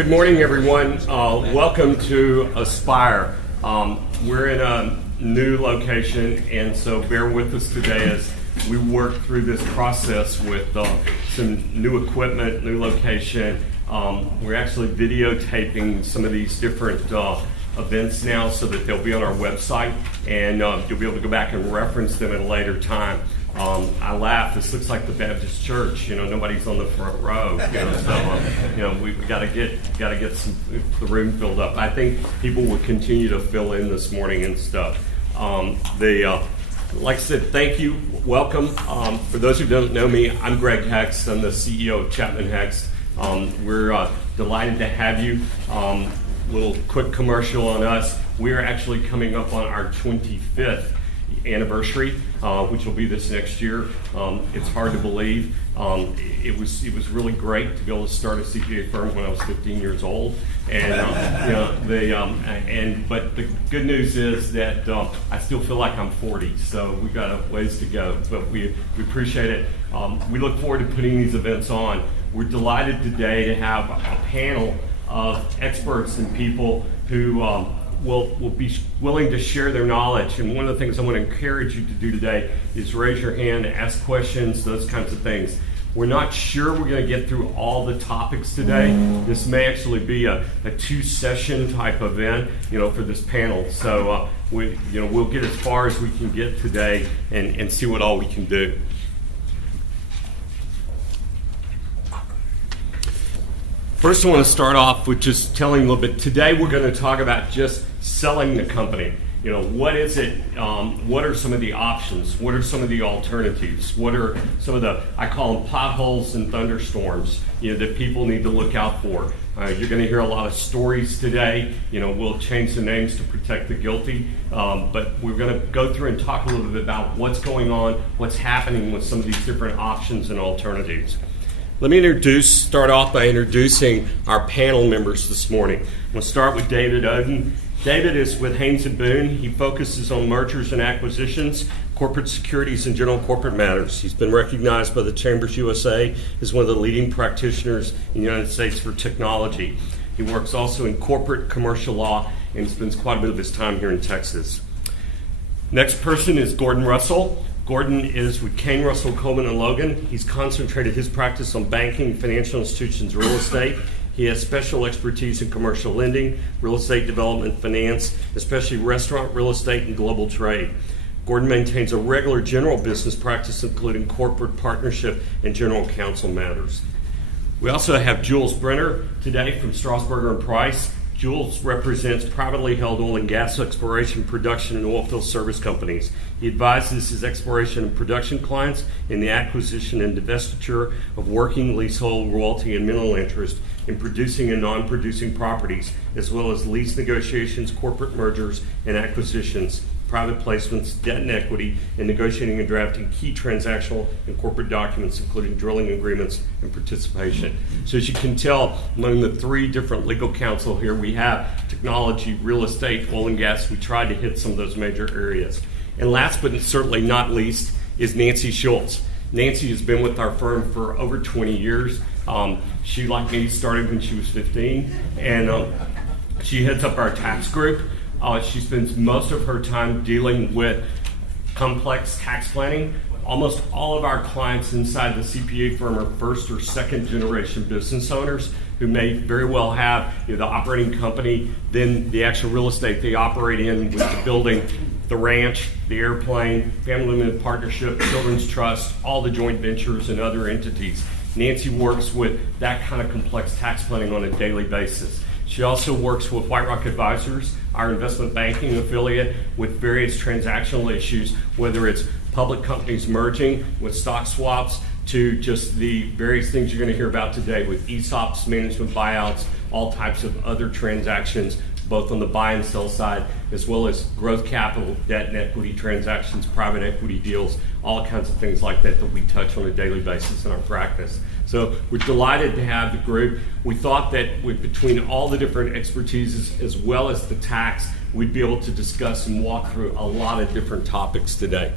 Good morning, everyone. Welcome to Aspire. We're in a new location, and so bear with us today as we work through this process with some new equipment, new location. We're actually videotaping some of these different events now so that they'll be on our website, and you'll be able to go back and reference them at a later time. I laugh. This looks like the Baptist church. Nobody's on the front row. So we've got to get the room filled up. I think people will continue to fill in this morning and stuff. Like I said, thank you. Welcome. For those who don't know me, I'm Greg Hext. I'm the CEO of Chapman Hext. We're delighted to have you. Little quick commercial on us. We are actually coming up on our 25th anniversary, which will be this next year. It's hard to believe. It was really great to be able to start a CPA firm when I was 15 years old. And but the good news is that I still feel like I'm 40, so we've got a ways to go. But we appreciate it. We look forward to putting these events on. We're delighted today to have a panel of experts and people who will be willing to share their knowledge. And one of the things I want to encourage you to do today is raise your hand, ask questions, those kinds of things. We're not sure we're going to get through all the topics today. This may actually be a two-session type event, for this panel. So we'll get as far as we can get today and see what all we can do. First, I want to start off with just telling a little bit. Today, we're going to talk about just selling the company. What is it? What are some of the options? What are some of the alternatives? What are some of the, I call them potholes and thunderstorms, that people need to look out for? You're going to hear a lot of stories today. We'll change the names to protect the guilty, but we're going to go through and talk a little bit about what's going on, what's happening with some of these different options and alternatives. Let me start off by introducing our panel members this morning. We'll start with David Oden. David is with Haynes and Boone. He focuses on mergers and acquisitions, corporate securities, and general corporate matters. He's been recognized by the Chambers USA as one of the leading practitioners in the United States for technology. He works also in corporate commercial law and spends quite a bit of his time here in Texas. Next person is Gordon Russell. Gordon is with Kane, Russell, Coleman, and Logan. He's concentrated his practice on banking, financial institutions, real estate. He has special expertise in commercial lending, real estate development, finance, especially restaurant, real estate, and global trade. Gordon maintains a regular general business practice, including corporate partnership and general counsel matters. We also have Jules Brenner today from Strausburger Price. Jules represents privately held oil and gas exploration, production, and oilfield service companies. He advises his exploration and production clients in the acquisition and divestiture of working leasehold, royalty, and mineral interest in producing and non-producing properties, as well as lease negotiations, corporate mergers and acquisitions, private placements, debt and equity, and negotiating and drafting key transactional and corporate documents, including drilling agreements and participation. So as you can tell, among the three different legal counsel here, we have technology, real estate, oil and gas. We tried to hit some of those major areas. And last but certainly not least is Nancy Schulze. Nancy has been with our firm for over 20 years. She, like me, started when she was 15, and she heads up our tax group. She spends most of her time dealing with complex tax planning. Almost all of our clients inside the CPA firm are first or second generation business owners who may very well have the operating company, then the actual real estate they operate in with the building, the ranch, the airplane, family limited partnership, children's trust, all the joint ventures and other entities. Nancy works with that kind of complex tax planning on a daily basis. She also works with White Rock Advisors, our investment banking affiliate, with various transactional issues, whether it's public companies merging with stock swaps to just the various things you're going to hear about today with ESOPs, management buyouts, all types of other transactions, both on the buy and sell side, as well as growth capital, debt and equity transactions, private equity deals, all kinds of things like that we touch on a daily basis in our practice. So we're delighted to have the group. We thought that between all the different expertises as well as the tax, we'd be able to discuss and walk through a lot of different topics today.